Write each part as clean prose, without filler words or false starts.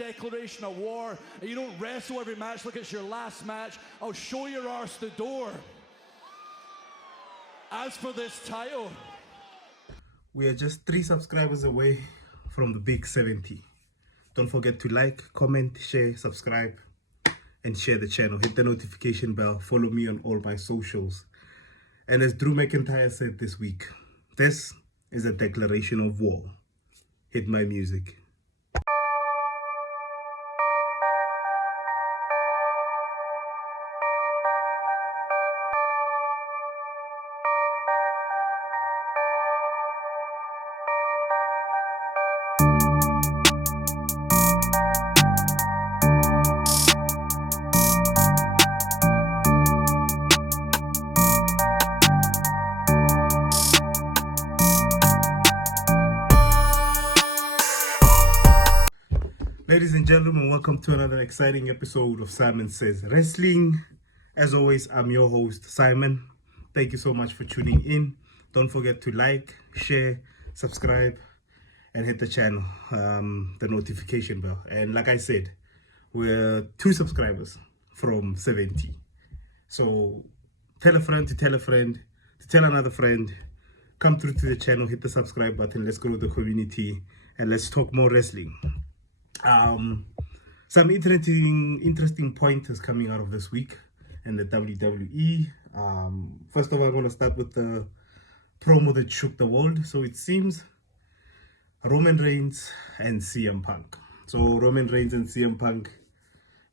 declaration of war, and you don't wrestle every match like it's your last match, I'll show your arse the door. As for this title, we are just 3 subscribers away from the big 70. Don't forget to like, comment, share, subscribe, and share the channel. Hit the notification bell. Follow me on all my socials. And as Drew McIntyre said this week, this is a declaration of war. Hit my music. Ladies and gentlemen, welcome to another exciting episode of Simon Says Wrestling. As always, I'm your host, Simon. Thank you so much for tuning in. Don't forget to like, share, subscribe, and hit the channel, the notification bell. And like I said, we're 2 subscribers from 70. So tell a friend to tell a friend to tell another friend. Come through to the channel, hit the subscribe button. Let's grow the community and let's talk more wrestling. Some interesting pointers coming out of this week in the WWE. First of all, I'm going to start with the promo that shook the world. So it seems Roman Reigns and CM Punk. So Roman Reigns and CM Punk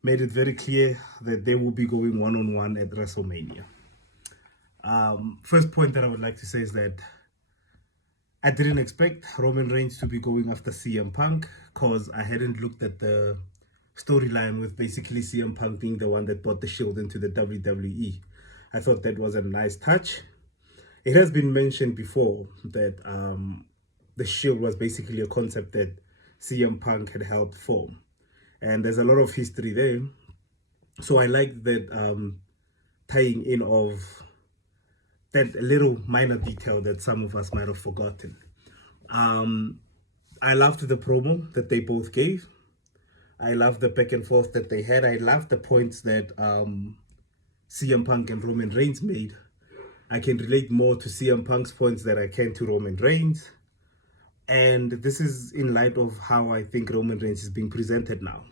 made it very clear that they will be going one-on-one at WrestleMania. First point that I would like to say is that I didn't expect Roman Reigns to be going after CM Punk because I hadn't looked at the storyline with basically CM Punk being the one that brought the Shield into the WWE. I thought that was a nice touch. It has been mentioned before that the Shield was basically a concept that CM Punk had helped form. And there's a lot of history there. So I like that tying in of that little minor detail that some of us might have forgotten. I loved the promo that they both gave. I loved the back and forth that they had. I loved the points that CM Punk and Roman Reigns made. I can relate more to CM Punk's points than I can to Roman Reigns. And this is in light of how I think Roman Reigns is being presented now.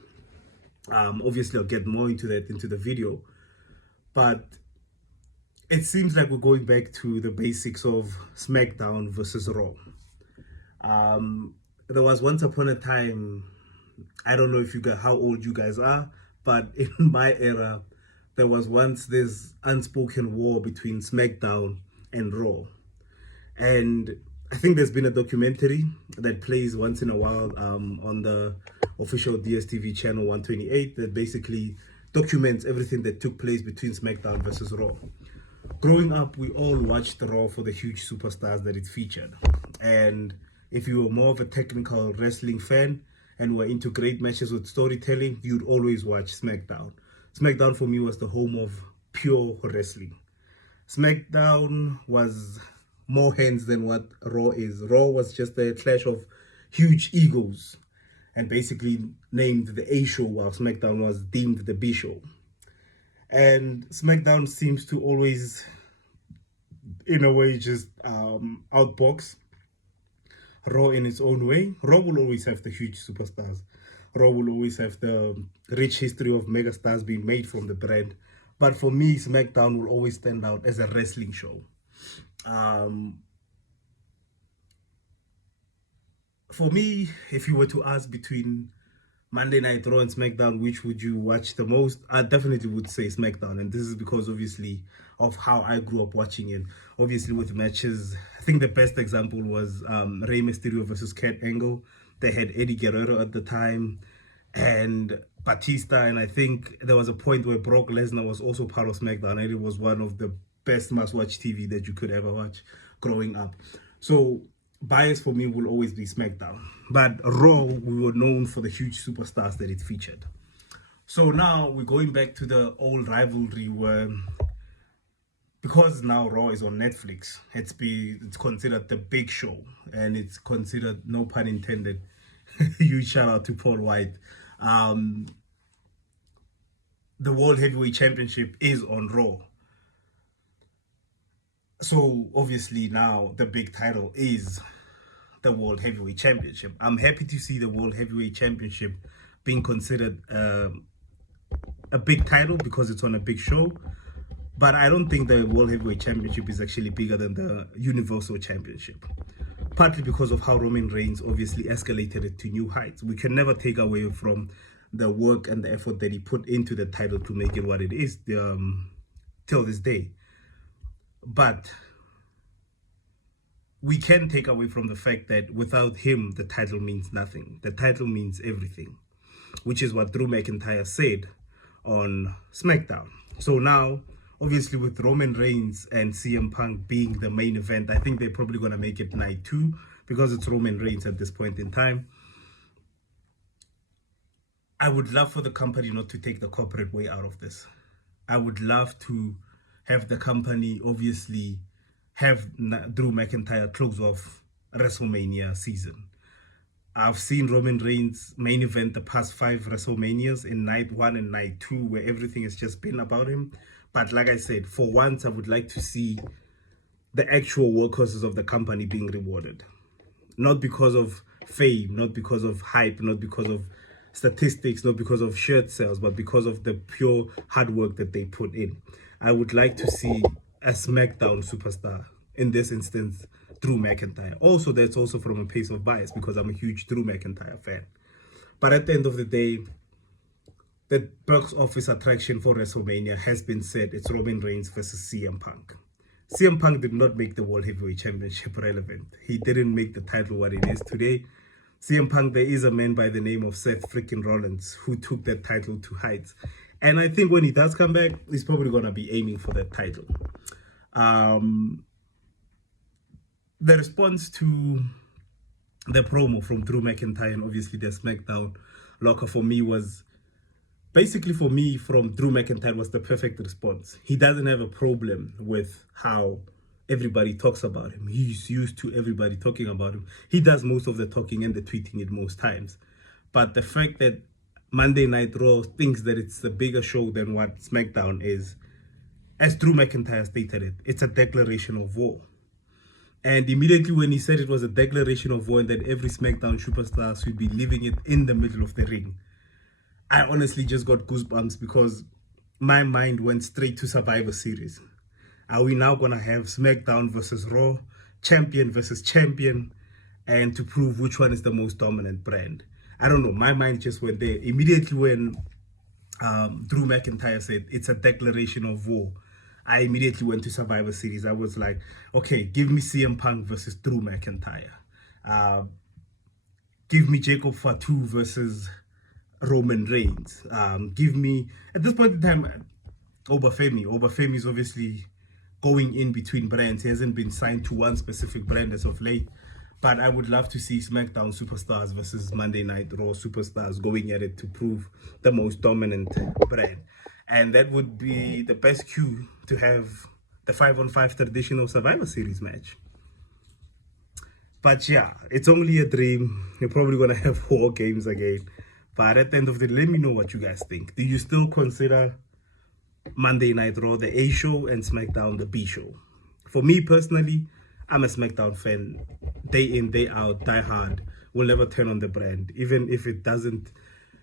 Obviously, I'll get more into that into the video. But it seems like we're going back to the basics of SmackDown versus Raw. There was once upon a time, I don't know if you guys, how old you guys are, but in my era, there was once this unspoken war between SmackDown and Raw. And I think there's been a documentary that plays once in a while on the official DSTV channel 128 that basically documents everything that took place between SmackDown versus Raw. Growing up, we all watched Raw for the huge superstars that it featured. And if you were more of a technical wrestling fan and were into great matches with storytelling, you'd always watch SmackDown. SmackDown for me was the home of pure wrestling. SmackDown was more hands than what Raw is. Raw was just a clash of huge egos and basically named the A show while SmackDown was deemed the B show. And SmackDown seems to always, in a way, just outbox Raw in its own way. Raw will always have the huge superstars. Raw will always have the rich history of megastars being made from the brand. But for me, SmackDown will always stand out as a wrestling show. For me, if you were to ask between Monday Night Raw and SmackDown, which would you watch the most? I definitely would say SmackDown. And this is because, obviously, of how I grew up watching it. Obviously, with matches, I think the best example was Rey Mysterio versus Kurt Angle. They had Eddie Guerrero at the time and Batista. And I think there was a point where Brock Lesnar was also part of SmackDown. And it was one of the best must-watch TV that you could ever watch growing up. So bias for me will always be SmackDown. But Raw, we were known for the huge superstars that it featured. So now we're going back to the old rivalry where, because now Raw is on Netflix, it's considered the big show, and it's considered, no pun intended, huge shout out to Paul White, The World Heavyweight Championship is on Raw. So obviously now the big title is the World Heavyweight Championship. I'm happy to see the World Heavyweight Championship being considered a big title because it's on a big show. But I don't think the World Heavyweight Championship is actually bigger than the Universal Championship. Partly because of how Roman Reigns obviously escalated it to new heights. We can never take away from the work and the effort that he put into the title to make it what it is till this day. But we can take away from the fact that without him, the title means nothing. The title means everything, which is what Drew McIntyre said on SmackDown. So now, obviously with Roman Reigns and CM Punk being the main event, I think they're probably going to make it night 2 because it's Roman Reigns at this point in time. I would love for the company not to take the corporate way out of this. I would love to have the company obviously have Drew McIntyre close off WrestleMania season. I've seen Roman Reigns main event the past 5 WrestleManias in night 1 and night 2 where everything has just been about him. But like I said, for once, I would like to see the actual workhorses of the company being rewarded. Not because of fame, not because of hype, not because of statistics, not because of shirt sales, but because of the pure hard work that they put in. I would like to see a SmackDown superstar, in this instance, Drew McIntyre. Also, that's also from a place of bias because I'm a huge Drew McIntyre fan. But at the end of the day, the box office attraction for WrestleMania has been said. It's Roman Reigns versus CM Punk. CM Punk did not make the World Heavyweight Championship relevant. He didn't make the title what it is today. CM Punk, there is a man by the name of Seth freaking Rollins who took that title to heights. And I think when he does come back, he's probably going to be aiming for that title. The response to the promo from Drew McIntyre and obviously the SmackDown locker for me was, basically for me, from Drew McIntyre was the perfect response. He doesn't have a problem with how everybody talks about him. He's used to everybody talking about him. He does most of the talking and the tweeting it most times. But the fact that Monday Night Raw thinks that it's a bigger show than what SmackDown is, as Drew McIntyre stated it, it's a declaration of war. And immediately when he said it was a declaration of war and that every SmackDown superstar should be leaving it in the middle of the ring, I honestly just got goosebumps because my mind went straight to Survivor Series. Are we now going to have SmackDown versus Raw, champion versus champion, and to prove which one is the most dominant brand? I don't know. My mind just went there. Immediately when Drew McIntyre said it's a declaration of war, I immediately went to Survivor Series. I was like, okay, give me CM Punk versus Drew McIntyre. Give me Jacob Fatu versus Roman Reigns. Give me, at this point in time, Obafemi. Obafemi is obviously going in between brands. He hasn't been signed to one specific brand as of late. But I would love to see SmackDown superstars versus Monday Night Raw superstars going at it to prove the most dominant brand. And that would be the best cue to have the 5-on-5 traditional Survivor Series match. But yeah, it's only a dream. You're probably going to have War Games again. But at the end of the day, let me know what you guys think. Do you still consider Monday Night Raw the A show and SmackDown the B show? For me personally, I'm a SmackDown fan. Day in, day out, die hard. Will never turn on the brand. Even if it doesn't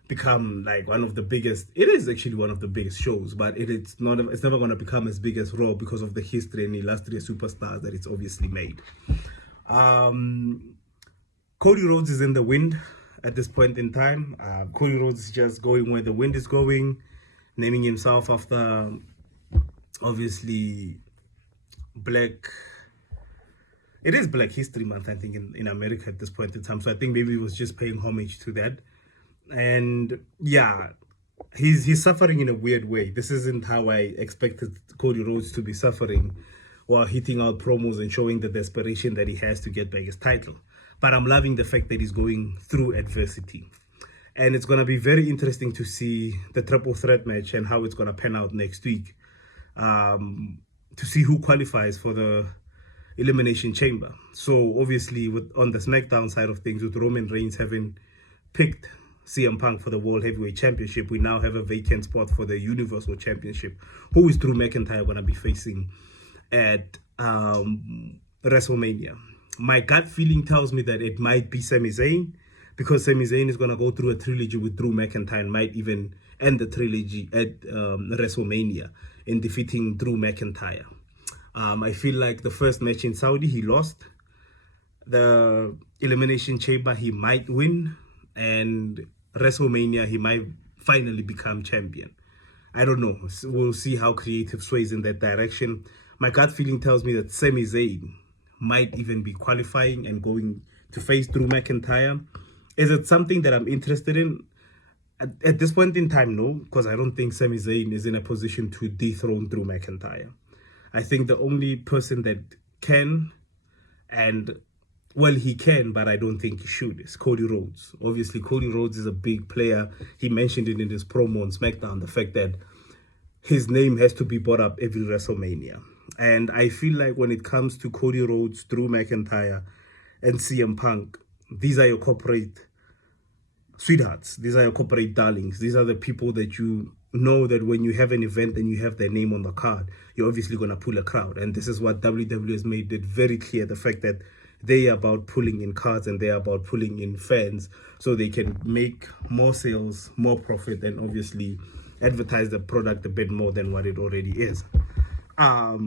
become like one of the biggest, it is actually one of the biggest shows, but it's never going to become as big as Raw because of the history and illustrious superstars that it's obviously made. Cody Rhodes is in the wind at this point in time. Cody Rhodes is just going where the wind is going, naming himself after obviously it is Black History Month, I think, in America at this point in time. So I think maybe he was just paying homage to that. And yeah, he's suffering in a weird way. This isn't how I expected Cody Rhodes to be suffering while hitting out promos and showing the desperation that he has to get back his title. But I'm loving the fact that he's going through adversity. And it's going to be very interesting to see the triple threat match and how it's going to pan out next week. To see who qualifies for the Elimination Chamber. So obviously on the SmackDown side of things, with Roman Reigns having picked CM Punk for the World Heavyweight Championship, we now have a vacant spot for the Universal Championship. Who is Drew McIntyre going to be facing at WrestleMania? My gut feeling tells me that it might be Sami Zayn, because Sami Zayn is going to go through a trilogy with Drew McIntyre and might even end the trilogy at WrestleMania in defeating Drew McIntyre. I feel like the first match in Saudi, he lost. The Elimination Chamber, he might win. And WrestleMania, he might finally become champion. I don't know. We'll see how creative sways in that direction. My gut feeling tells me that Sami Zayn might even be qualifying and going to face Drew McIntyre. Is it something that I'm interested in? At this point in time, no, because I don't think Sami Zayn is in a position to dethrone Drew McIntyre. I think the only person that can, and well, he can, but I don't think he should, is Cody Rhodes. Obviously, Cody Rhodes is a big player. He mentioned it in his promo on SmackDown, the fact that his name has to be brought up every WrestleMania. And I feel like when it comes to Cody Rhodes, Drew McIntyre, and CM Punk, these are your corporate sweethearts. These are your corporate darlings. These are the people that you know that when you have an event and you have their name on the card, you're obviously going to pull a crowd. And this is what WWE has made it very clear, the fact that they are about pulling in cards and they are about pulling in fans so they can make more sales, more profit, and obviously advertise the product a bit more than what it already is. So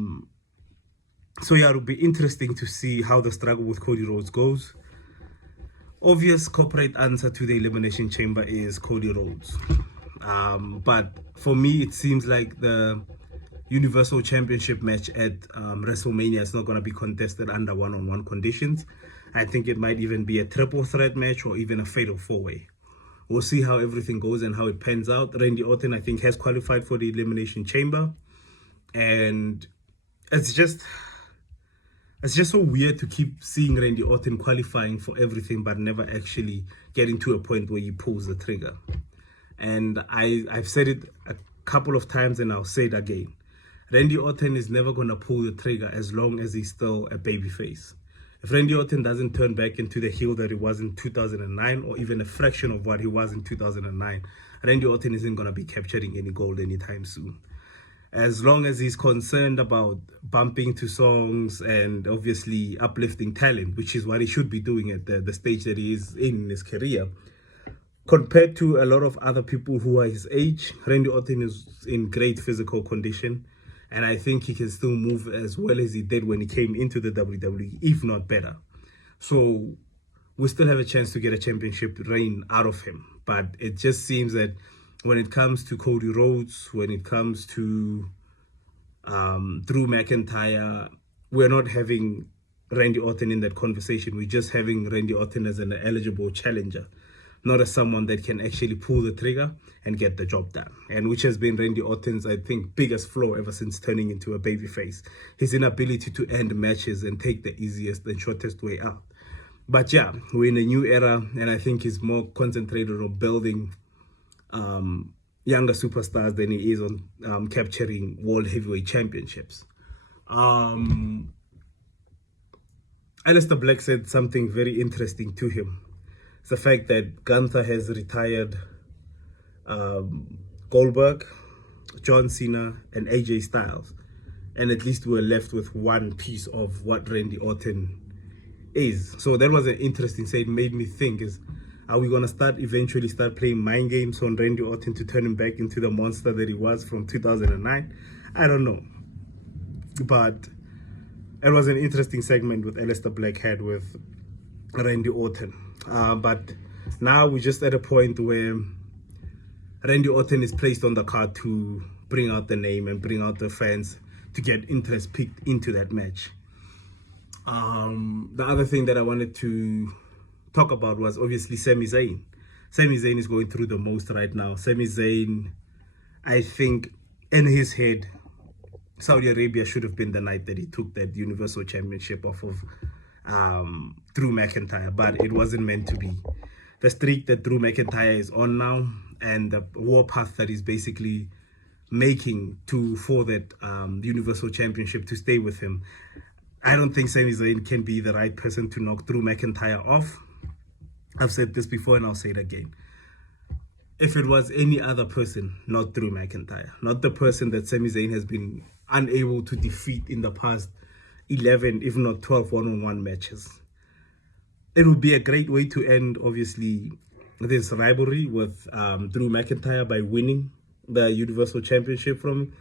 yeah, it'll be interesting to see how the struggle with Cody Rhodes goes. Obvious corporate answer to the Elimination Chamber is Cody Rhodes. But for me, it seems like the Universal Championship match at WrestleMania is not going to be contested under one-on-one conditions. I think it might even be a triple threat match or even a fatal four-way. We'll see how everything goes and how it pans out. Randy Orton, I think, has qualified for the Elimination Chamber. And it's just so weird to keep seeing Randy Orton qualifying for everything but never actually getting to a point where he pulls the trigger. And I've said it a couple of times and I'll say it again. Randy Orton is never going to pull the trigger as long as he's still a babyface. If Randy Orton doesn't turn back into the heel that he was in 2009 or even a fraction of what he was in 2009, Randy Orton isn't going to be capturing any gold anytime soon. As long as he's concerned about bumping to songs and obviously uplifting talent, which is what he should be doing at the stage that he is in his career, compared to a lot of other people who are his age, Randy Orton is in great physical condition. And I think he can still move as well as he did when he came into the WWE, if not better. So we still have a chance to get a championship reign out of him. But it just seems that when it comes to Cody Rhodes, when it comes to Drew McIntyre, we're not having Randy Orton in that conversation. We're just having Randy Orton as an eligible challenger, not as someone that can actually pull the trigger and get the job done. And which has been Randy Orton's, I think, biggest flaw ever since turning into a babyface. His inability to end matches and take the easiest and shortest way out. But yeah, we're in a new era, and I think he's more concentrated on building younger superstars than he is on capturing World Heavyweight Championships. Aleister Black said something very interesting to him. It's the fact that Gunther has retired Goldberg, John Cena, and AJ Styles. And at least we're left with one piece of what Randy Orton is. So that was an interesting say. It made me think, are we going to eventually start playing mind games on Randy Orton to turn him back into the monster that he was from 2009? I don't know. But it was an interesting segment with Aleister Black had with Randy Orton. But now we're just at a point where Randy Orton is placed on the card to bring out the name and bring out the fans to get interest picked into that match. The other thing that I wanted to talk about was obviously Sami Zayn. Sami Zayn is going through the most right now. Sami Zayn, I think in his head, Saudi Arabia should have been the night that he took that Universal Championship off of Drew McIntyre, but it wasn't meant to be. The streak that Drew McIntyre is on now and the warpath that he's basically making for that Universal Championship to stay with him, I don't think Sami Zayn can be the right person to knock Drew McIntyre off. I've said this before and I'll say it again. if it was any other person, not Drew McIntyre, not the person that Sami Zayn has been unable to defeat in the past 11, if not 12 one-on-one matches. It would be a great way to end, obviously, this rivalry with Drew McIntyre by winning the Universal Championship from him.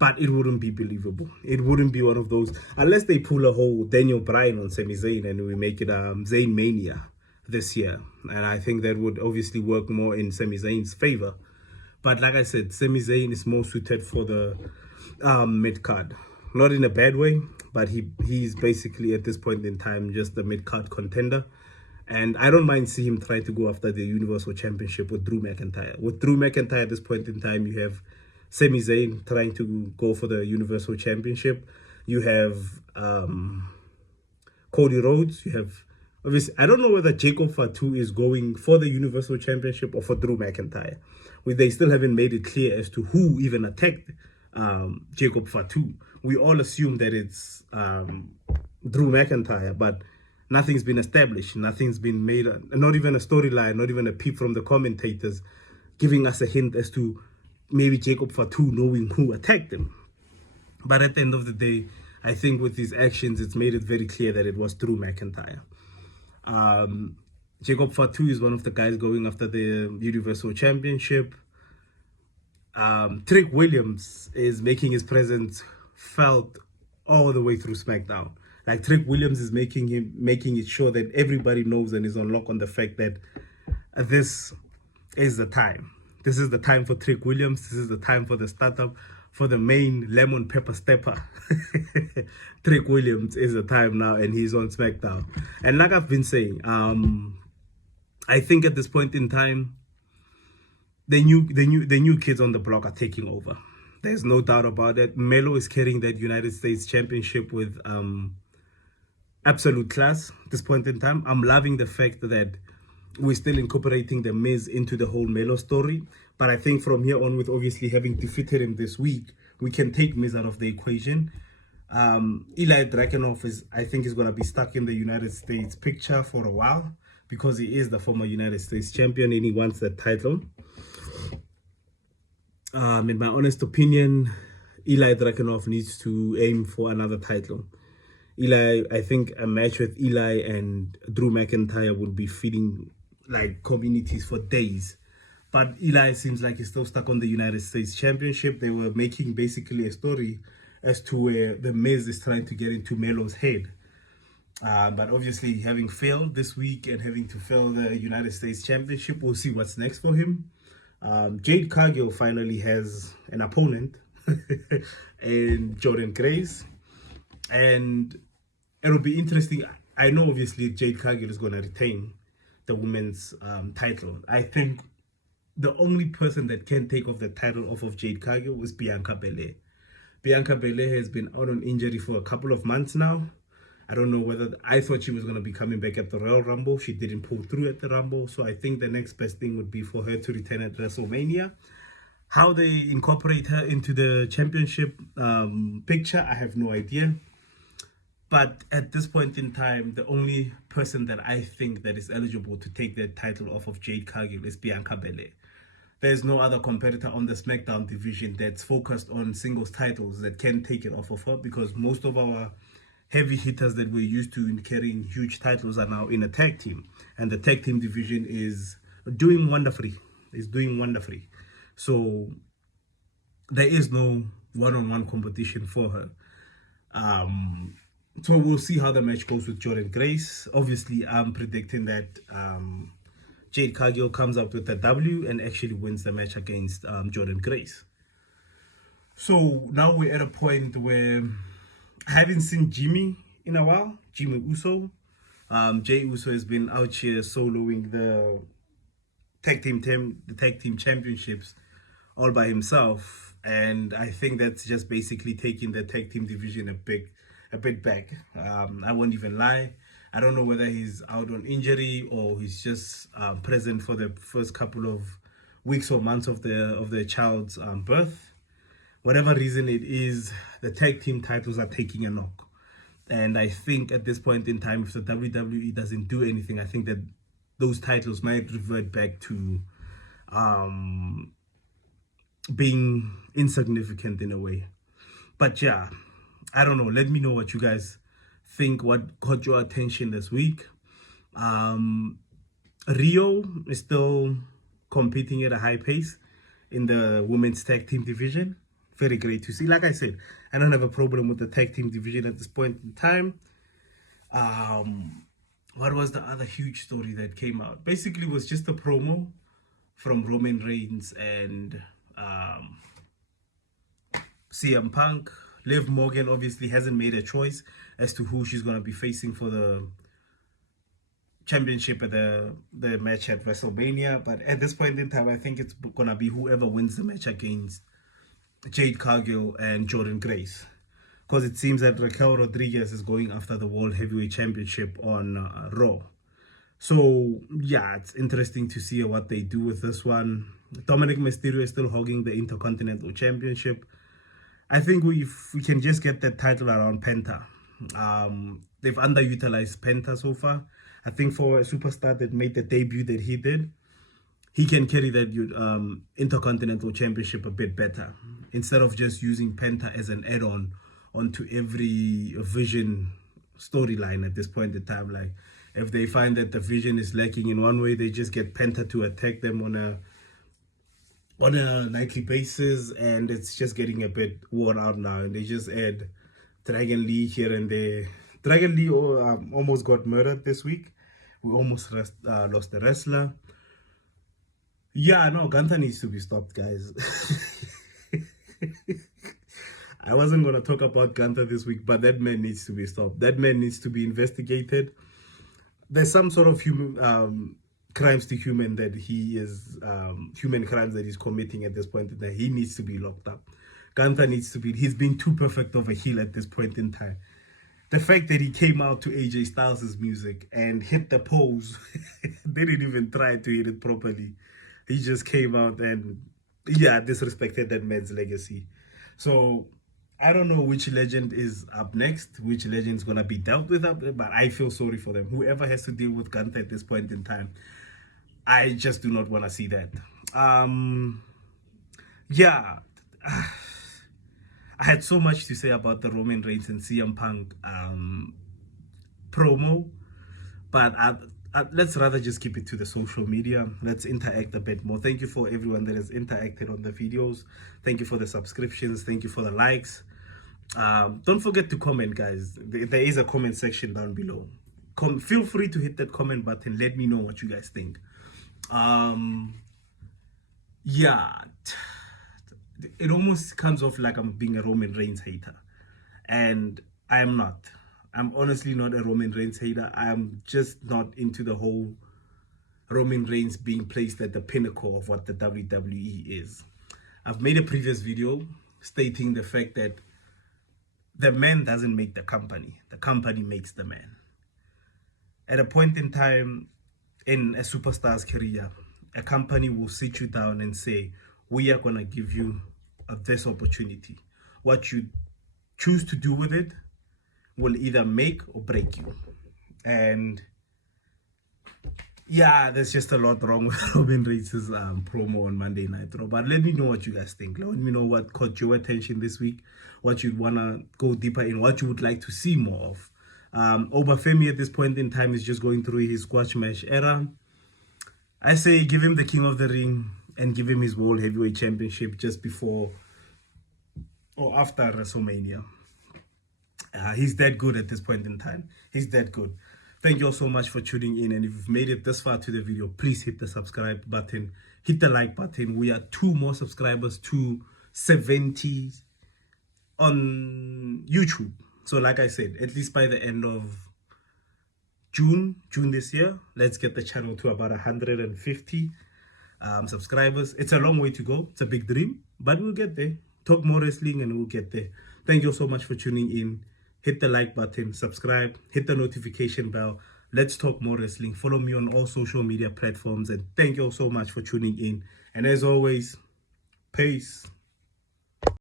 But it wouldn't be believable. It wouldn't be one of those, unless they pull a whole Daniel Bryan on Sami Zayn and we make it Zayn Mania this year. And I think that would obviously work more in Sami Zayn's favor. But like I said, Sami Zayn is more suited for the mid-card. Not in a bad way, but he's basically at this point in time just a mid-card contender. And I don't mind seeing him try to go after the Universal Championship with Drew McIntyre. With Drew McIntyre at this point in time, you have Sami Zayn trying to go for the Universal Championship. You have Cody Rhodes. You have, obviously, I don't know whether Jacob Fatu is going for the Universal Championship or for Drew McIntyre. They still haven't made it clear as to who even attacked Jacob Fatu. We all assume that it's Drew McIntyre, but nothing's been established. Nothing's been made, not even a storyline, not even a peep from the commentators giving us a hint as to maybe Jacob Fatu knowing who attacked him. But at the end of the day, I think with his actions, it's made it very clear that it was Drew McIntyre. Jacob Fatu is one of the guys going after the Universal Championship. Trick Williams is making his presence felt all the way through SmackDown. Like Trick Williams is making it sure that everybody knows and is on lock on the fact that this is the time. This is the time for Trick Williams. This is the time for the startup, for the main lemon pepper stepper. Trick Williams is the time now, and he's on SmackDown. And like I've been saying, I think at this point in time, the new kids on the block are taking over. There's no doubt about it. Melo is carrying that United States Championship with absolute class at this point in time. I'm loving the fact that we're still incorporating the Miz into the whole Melo story. But I think from here on, with obviously having defeated him this week, we can take Miz out of the equation. Eli Dragunov I think is going to be stuck in the United States picture for a while because he is the former United States champion and he wants that title. In my honest opinion, Eli Dragunov needs to aim for another title. I think a match with Eli and Drew McIntyre would be feeding like communities for days. But Eli seems like he's still stuck on the United States Championship. They were making basically a story as to where the Miz is trying to get into Melo's head. But obviously having failed this week and having to fail the United States Championship, we'll see what's next for him. Jade Carghill finally has an opponent in Jordynne Grace. And it'll be interesting. I know obviously Jade Cargill is going to retain the women's title. I think the only person that can take off the title off of Jade Cargill is Bianca Belair. Bianca Belair has been out on injury for a couple of months now. I don't know whether, I thought she was going to be coming back at the Royal Rumble. She didn't pull through at the Rumble. So I think the next best thing would be for her to return at WrestleMania. How they incorporate her into the championship picture, I have no idea. But at this point in time, the only person that I think that is eligible to take the title off of Jade Cargill is Bianca Belair. There's no other competitor on the SmackDown division that's focused on singles titles that can take it off of her, because most of our heavy hitters that we're used to in carrying huge titles are now in a tag team. And the tag team division is doing wonderfully. So there is no one-on-one competition for her. So we'll see how the match goes with Jordynne Grace. Obviously, I'm predicting that Jade Cargill comes up with a W and actually wins the match against Jordynne Grace. So now we're at a point where I haven't seen Jimmy in a while. Jimmy Uso. Jey Uso has been out here soloing the tag team championships all by himself. And I think that's just basically taking the tag team division a bit back. I won't even lie. I don't know whether he's out on injury or he's just present for the first couple of weeks or months of the child's birth. Whatever reason it is, the tag team titles are taking a knock. And I think at this point in time, if the WWE doesn't do anything, I think that those titles might revert back to being insignificant in a way. But yeah, I don't know. Let me know what you guys think, what caught your attention this week. Rio is still competing at a high pace in the women's tag team division. Very great to see. Like I said, I don't have a problem with the tag team division at this point in time. What was the other huge story that came out? Basically, it was just a promo from Roman Reigns and CM Punk. Liv Morgan obviously hasn't made a choice as to who she's going to be facing for the championship at the match at WrestleMania. But at this point in time, I think it's going to be whoever wins the match against Jade, Carghill, and Jordan Grace. Because it seems that Raquel Rodriguez is going after the World Heavyweight Championship on Raw. So, yeah, it's interesting to see what they do with this one. Dominic Mysterio is still hogging the Intercontinental Championship. I think if we can just get that title around Penta. They've underutilized Penta so far. I think for a superstar that made the debut that he did, he can carry that Intercontinental Championship a bit better. Instead of just using Penta as an add-on onto every Vision storyline at this point in time. Like, if they find that the Vision is lacking in one way, they just get Penta to attack them on a nightly basis, and it's just getting a bit worn out now, and they just add Dragon Lee here and there. Dragon Lee almost got murdered this week. We almost lost the wrestler. Yeah, no, Gunther needs to be stopped, guys. I wasn't going to talk about Gunther this week, but that man needs to be stopped. That man needs to be investigated. There's some sort of human crimes to human that he is, human crimes that he's committing at this point in time. He needs to be locked up. Gunther needs to be, he's been too perfect of a heel at this point in time. The fact that he came out to AJ Styles' music and hit the pose, didn't even try to hit it properly. He just came out and, yeah, disrespected that man's legacy. So, I don't know which legend is up next, which legend is going to be dealt with up there, but I feel sorry for them. Whoever has to deal with Gunther at this point in time, I just do not want to see that. Yeah, I had so much to say about the Roman Reigns and CM Punk promo, but let's rather just keep it to the social media. Let's interact a bit more. Thank you for everyone that has interacted on the videos. Thank you for the subscriptions. Thank you for the likes. Don't forget to comment, guys. There is a comment section down below. Feel free to hit that comment button. Let me know what you guys think. Yeah, it almost comes off like I'm being a Roman Reigns hater, and I am not. I'm honestly not a Roman Reigns hater. I'm just not into the whole Roman Reigns being placed at the pinnacle of what the WWE is. I've made a previous video stating the fact that the man doesn't make the company makes the man. At a point in time in a superstar's career, a company will sit you down and say, we are going to give you this opportunity. What you choose to do with it will either make or break you. And yeah, there's just a lot wrong with Roman Reigns' promo on Monday Night Raw. But let me know what you guys think. Let me know what caught your attention this week, what you'd want to go deeper in, what you would like to see more of. Obafemi at this point in time is just going through his squash match era. I say give him the King of the Ring and give him his World Heavyweight Championship just before or after WrestleMania. He's that good at this point in time. He's that good. Thank you all so much for tuning in. And if you've made it this far to the video, please hit the subscribe button. Hit the like button. We are 2 more subscribers to 70 on YouTube. So like I said, at least by the end of June this year, let's get the channel to about 150 subscribers. It's a long way to go. It's a big dream, but we'll get there. Talk more wrestling and we'll get there. Thank you so much for tuning in. Hit the like button, subscribe, hit the notification bell. Let's talk more wrestling. Follow me on all social media platforms, and thank you all so much for tuning in. And as always, peace.